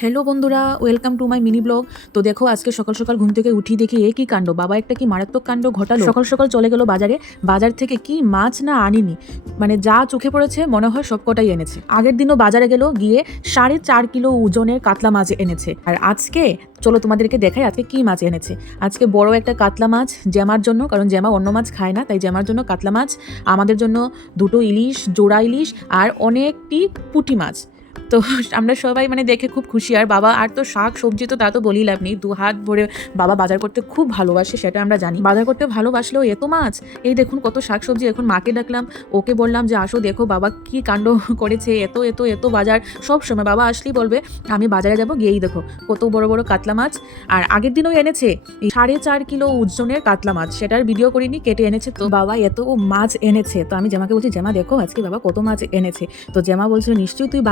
Hello বন্ধুরা, welcome to my mini blog. তো দেখো, আজকে সকাল সকাল ঘুম থেকে উঠি, দেখি এ কি কাণ্ড, বাবা একটা কি মারাত্মক কাণ্ড ঘটালো। সকাল সকাল চলে গেল বাজারে। বাজার থেকে কি মাছ না আনিনি, মানে যা চোখে পড়েছে মনে হয় সবকটাই এনেছে। আগের দিনও বাজারে গেল, গিয়ে 4.5 কিলো ওজনের কাতলা মাছ এনেছে। আর আজকে চলো তোমাদেরকে দেখাই আজকে কি মাছ এনেছে। আজকে বড় একটা কাতলা মাছ জ্যামার জন্য, কারণ জ্যামা অন্য মাছ খায় না, তাই জ্যামার জন্য কাতলা মাছ, আমাদের জন্য 2টো ইলিশ, জোড়া ইলিশ আর অনেকটি পুঁটি মাছ। তো আমরা সবাই মানে দেখে খুব খুশি। আর বাবা আর তো শাক সবজি তো তা তো বলি লাভ নেই, 2 হাত ভরে বাবা বাজার করতে খুব ভালোবাসে, সেটা আমরা জানি। বাজার করতে ভালোবাসলেও এত মাছ, এই দেখুন কত শাক সবজি। এখন মাকে ডাকলাম, ওকে বললাম যে আসো দেখো বাবা কি কাণ্ড করেছে, এত এত এত বাজার। সব সময় বাবা আসলেই বলবে আমি বাজারে যাব, গিয়েই দেখো কত বড় বড় কাতলা মাছ। আর আগের দিনও এনেছে 4.5 কিলো ওজনের কাতলা মাছ, সেটার ভিডিও করিনি, কেটে এনেছে। তো বাবা এত মাছ এনেছে, তো আমি জামাকে বলছি জামা দেখো আজকে বাবা কত মাছ এনেছে। তো জামা বলছিল নিশ্চয়ই তুই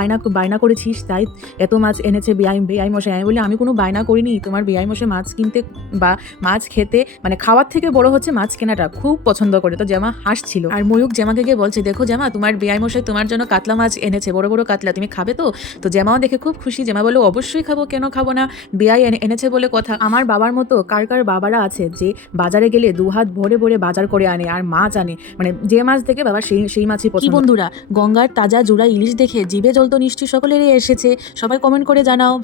বায়না করেছিস, তাই এত মাছ এনেছে বেআই মশাই। আমি বলি আমি কোনো বায়না করিনি, তোমার বেআই মশাই মাছ কিনতে বা মাছ খেতে, মানে খাওয়ার থেকে বড় হচ্ছে মাছ কেনাটা, খুব পছন্দ করে। তো জামা হাসছিল। আর ময়ূক জামাকে গিয়ে বলছে দেখো জামা, তোমার বেআই মশাই তোমার জন্য কাতলা মাছ এনেছে, বড় বড় কাতলা, তুমি খাবে তো? তো জামাও দেখে খুব খুশি। জামা বললো অবশ্যই খাবো, কেন খাবো না, বেআই এনেছে বলে কথা। আমার বাবার মতো কার কার বাবারা আছে যে বাজারে গেলে 2 হাত ভরে ভরে বাজার করে আনে আর মাছ আনে, মানে যে মাছ দেখে বাবা সেই মাছই পছন্দ। বন্ধুরা, গঙ্গার তাজা জোড়া ইলিশ দেখে জিভে জল তো নিশ্চয়ই সকলেরই এসেছে, সবাই কমেন্ট করে জানাও।